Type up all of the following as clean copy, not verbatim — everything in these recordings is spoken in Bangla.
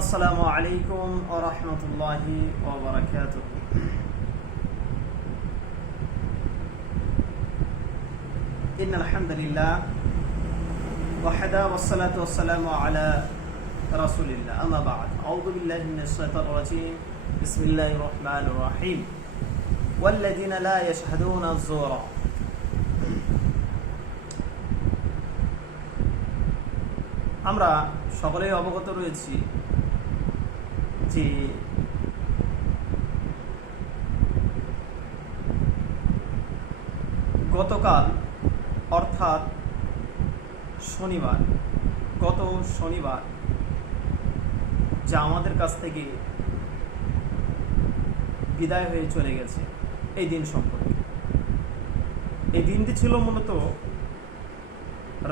আসসালামু আলাইকুম ওয়া রাহমাতুল্লাহি ওয়া বারাকাতুহু। ইন্নাল হামদুলিল্লাহ ওয়াহদা ওয়াসসালাতু ওয়াসসালামু আলা রাসূলিল্লাহ আম্মা বা'দ। আউযু বিল্লাহি মিনাশ শাইতানির রাজীম। বিসমিল্লাহির রহমানির রহিম। ওয়াল্লাযীনা লা ইয়াশহাদুনা আয-যুরা। আমরা সকলেই অবগত রয়েছি যে গতকাল অর্থাৎ গত শনিবার যা আমাদের কাছ থেকে বিদায় হয়ে চলে গেছে, এই দিন সম্পর্কে। এই দিনটি ছিল মূলত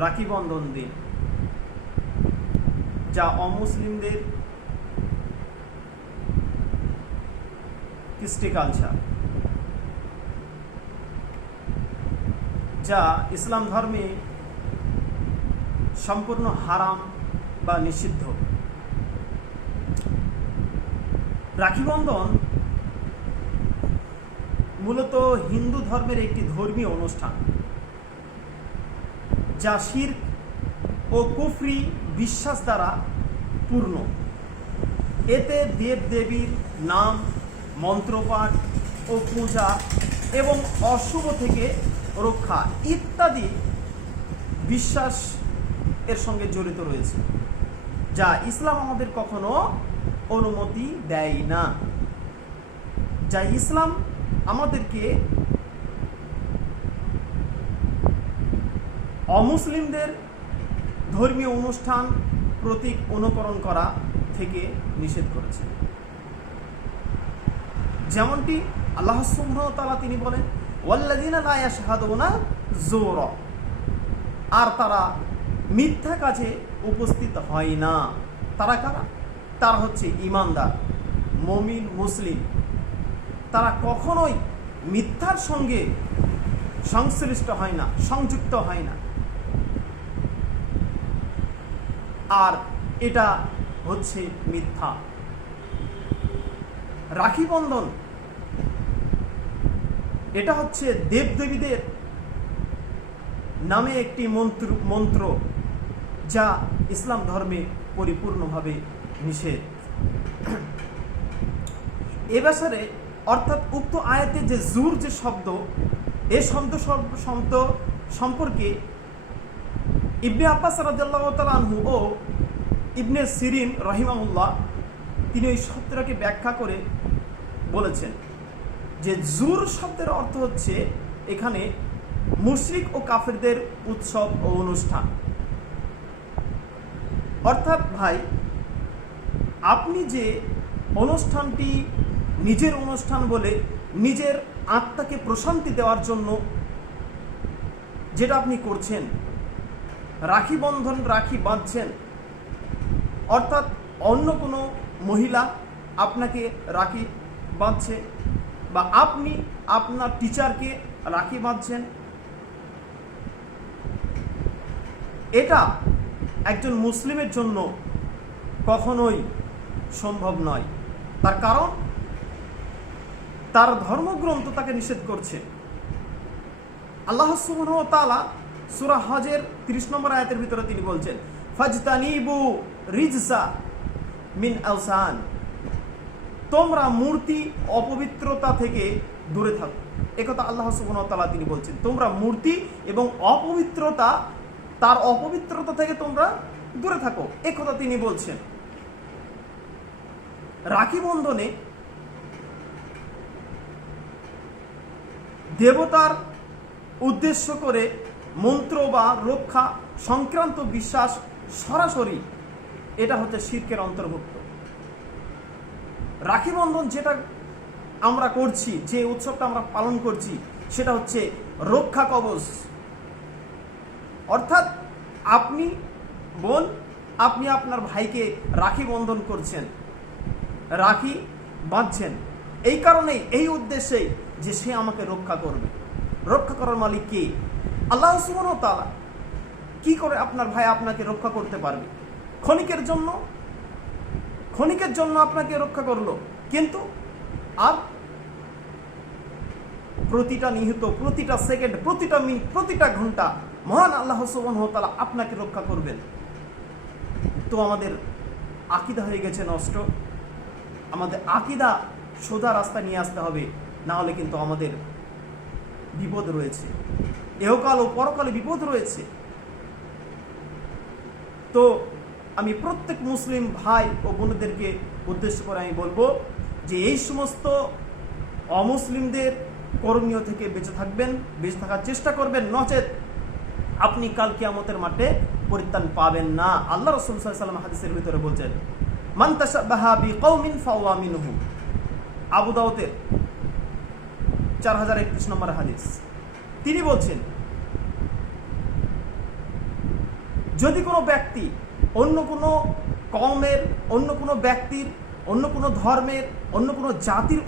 রাখি বন্ধন দিন, যা অমুসলিমদের কৃষ্টি কালচার, যা ইসলাম ধর্মে সম্পূর্ণ হারাম বা নিষিদ্ধ। রাখি বন্ধন মূলত হিন্দু ধর্মের একটি ধর্মীয় অনুষ্ঠান, যা শিরক ও কুফরি বিশ্বাস দ্বারা পূর্ণ। এতে দেব দেবীর নাম, মন্ত্রপাঠ ও পূজা এবং অশুভ থেকে রক্ষা ইত্যাদি বিশ্বাস এর সঙ্গে জড়িত রয়েছে, যা ইসলাম আমাদের কখনো অনুমতি দেয় না। যা ইসলাম আমাদেরকে অমুসলিমদের ধর্মীয় অনুষ্ঠান প্রতীক অনুকরণ করা থেকে নিষেধ করেছে। যেমনটি আল্লাহ সুবহানাহু ওয়া তাআলা তিনি বলেন, ওয়াল্লাযীনা লা ইয়াশহাদুনা যুরা, আর তারা মিথ্যা কাজে উপস্থিত হয় না। তারা কারা? তারা হচ্ছে ঈমানদার, মুমিন, মুসলিম। তারা কখনোই মিথ্যার সঙ্গে সংশ্লিষ্ট হয় না, সংযুক্ত হয় না। আর এটা হচ্ছে মিথ্যা। রাখি বন্ধন এটা হচ্ছে দেবদেবীদের নামে একটি মন্ত্র, যা ইসলাম ধর্মে পরিপূর্ণভাবে নিষেধ। এ ব্যাপারে অর্থাৎ উক্ত আয়াতে যে জুর যে শব্দ, এই শব্দ সম্পর্কে ইবনে আব্বাস রাদিয়াল্লাহু তাআলা আনহু ও ইবনে সিরিন রাহিমাহুল্লাহ তিনি এই শব্দটাকে ব্যাখ্যা করে বলেছেন যে জুর শব্দের অর্থ হচ্ছে এখানে মুশরিক ও কাফেরদের উৎসব ও অনুষ্ঠান। অর্থাৎ ভাই, আপনি যে অনুষ্ঠানটি নিজের অনুষ্ঠান বলে নিজের আত্মাকে প্রশান্তি দেওয়ার জন্য যেটা আপনি করছেন, রাখি বন্ধন, রাখি বাঁধছেন, অর্থাৎ অন্য কোনো মহিলা আপনাকে রাখি বাঁধছে বা আপনি আপনার টিচারকে রাখি বাঁধছেন, এটা একজন মুসলিমের জন্য কখনোই সম্ভব নয়। তার কারণ তার ধর্মগ্রন্থ তাকে নিষেধ করছে। আল্লাহ সুবহানাহু ওয়া তাআলা সূরা হজের 30 নম্বর আয়াতের ভিতরে তিনি বলছেন, ফাজতানিবু রিজসা মিন আওসান, তোমরা মূর্তি অপবিত্রতা থেকে দূরে থাকো। একথা আল্লাহ সুবহানাহু ওয়া তাআলা তিনি বলছেন, তোমরা মূর্তি এবং তার অপবিত্রতা থেকে তোমরা দূরে থাকো, একথা তিনি বলছেন। রাখি বন্ধনে দেবতার উদ্দেশ্য করে মন্ত্র বা রক্ষা সংক্রান্ত বিশ্বাস সরাসরি এটা হচ্ছে শিরকের অন্তর্ভুক্ত। রাখি বন্ধন যেটা আমরা করছি, যে উৎসবটা আমরা পালন করছি, সেটা হচ্ছে রক্ষা কবচ। অর্থাৎ আপনি বোন, আপনি আপনার ভাইকে রাখি বন্ধন করছেন, রাখি বাঁধছেন এই কারণেই, এই উদ্দেশ্যেই যে সে আমাকে রক্ষা করবে। রক্ষা করার মালিক কে? আল্লাহ সুবহানাহু ওয়া তাআলা। কি করে আপনার ভাই আপনাকে রক্ষা করতে পারবে? ক্ষণিকের জন্য ক্ষণিকের জন্য আপনাকে রক্ষা করলো, কিন্তু আর প্রতিটা নিহিত, প্রতিটা সেকেন্ড, প্রতিটা মিনিট, প্রতিটা ঘন্টা মহান আল্লাহ সুবহানাহু ওয়া তাআলা আপনাকে রক্ষা করবেন। তো আমাদের আকীদা হয়ে গেছে নষ্ট। আমাদের আকীদা সোজা রাস্তা নিয়ে আসতে হবে, না হলে কিন্তু আমাদের বিপদ রয়েছে, এহকাল ও পরকালে বিপদ রয়েছে। তো আমি প্রত্যেক মুসলিম ভাই ও বোনদেরকে উদ্দেশ্য করে আমি বলবো যে এই সমস্ত অমুসলিমদের করণীয় থেকে বেঁচে থাকবেন, বেঁচে থাকার চেষ্টা করবেন, নচেত আপনি কাল কিয়ামতের মাঠে পরিত্রাণ পাবেন না। আল্লাহ রাসূল সাল্লাল্লাহু আলাইহি ওয়াসাল্লাম হাদিসের ভিতরে বলছেন, মান তাশাব্বাহা বিকওমিন ফাহুয়া মিনহুম। আবু দাউদের 4031 নম্বর হাদিস। তিনি বলছেন, যদি কোনো ব্যক্তি অন্য কোনো কওমের, অন্য কোনো ব্যক্তির, অন্য কোনো ধর্মের, অন্য কোনো জাতির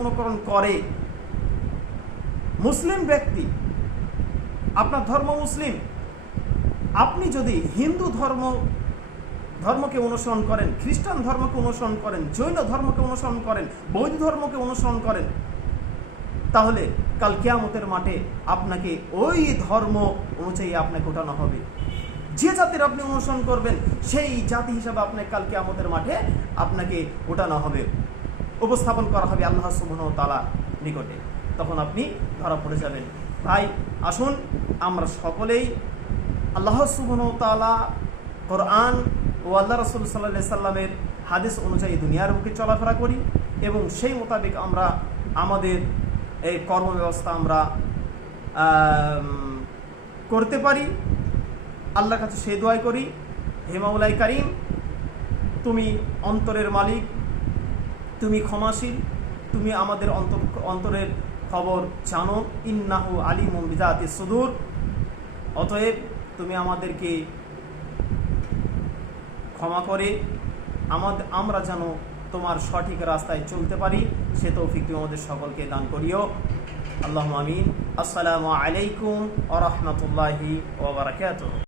অনুকরণ করে, মুসলিম ব্যক্তি, আপনার ধর্ম মুসলিম, আপনি যদি হিন্দু ধর্মকে অনুসরণ করেন, খ্রিস্টান ধর্মকে অনুসরণ করেন, জৈন ধর্মকে অনুসরণ করেন, বৌদ্ধ ধর্মকে অনুসরণ করেন, তাহলে কাল কিয়ামতের মাঠে আপনাকে ওই ধর্ম অনুযায়ী আপনাকে ওঠানো হবে। যে জাতির আপনি অনুসরণ করবেন সেই জাতি হিসাবে আপনাকে কাল কিয়ামতের মাঠে আপনাকে ওঠানো হবে, উপস্থাপন করা হবে আল্লাহ সুবহানাহু ওয়া তাআলার নিকটে। তখন আপনি ধরা পড়ে যাবেন। তাই আসুন আমরা সকলেই আল্লাহ সুবহানাহু ওয়া তাআলা কোরআন ও আল্লাহ রাসূল সাল্লাল্লাহু আলাইহি সাল্লামের হাদিস অনুযায়ী দুনিয়ার বুকে চলাফেরা করি এবং সেই মোতাবেক আমরা আমাদের এই কর্মব্যবস্থা আমরা করতে পারি। আল্লাহর কাছে সেই দোয়া করি, হে মাওলাই কারীম, তুমি অন্তরের মালিক, তুমি ক্ষমাশীল, তুমি আমাদের অন্তরের খবর জানো, ইন্নাহু আলিমুম বিযাতিস সুদূর। অতএব তুমি আমাদেরকে ক্ষমা করে আমরা যেন তোমার সঠিক রাস্তায় চলতে পারি, সে তৌফিক তুমি আমাদের সকলকে দান করিও। আল্লাহুম্মা আমিন। আসসালামু আলাইকুম ওয়া রাহমাতুল্লাহি ওয়া বারাকাতুহু।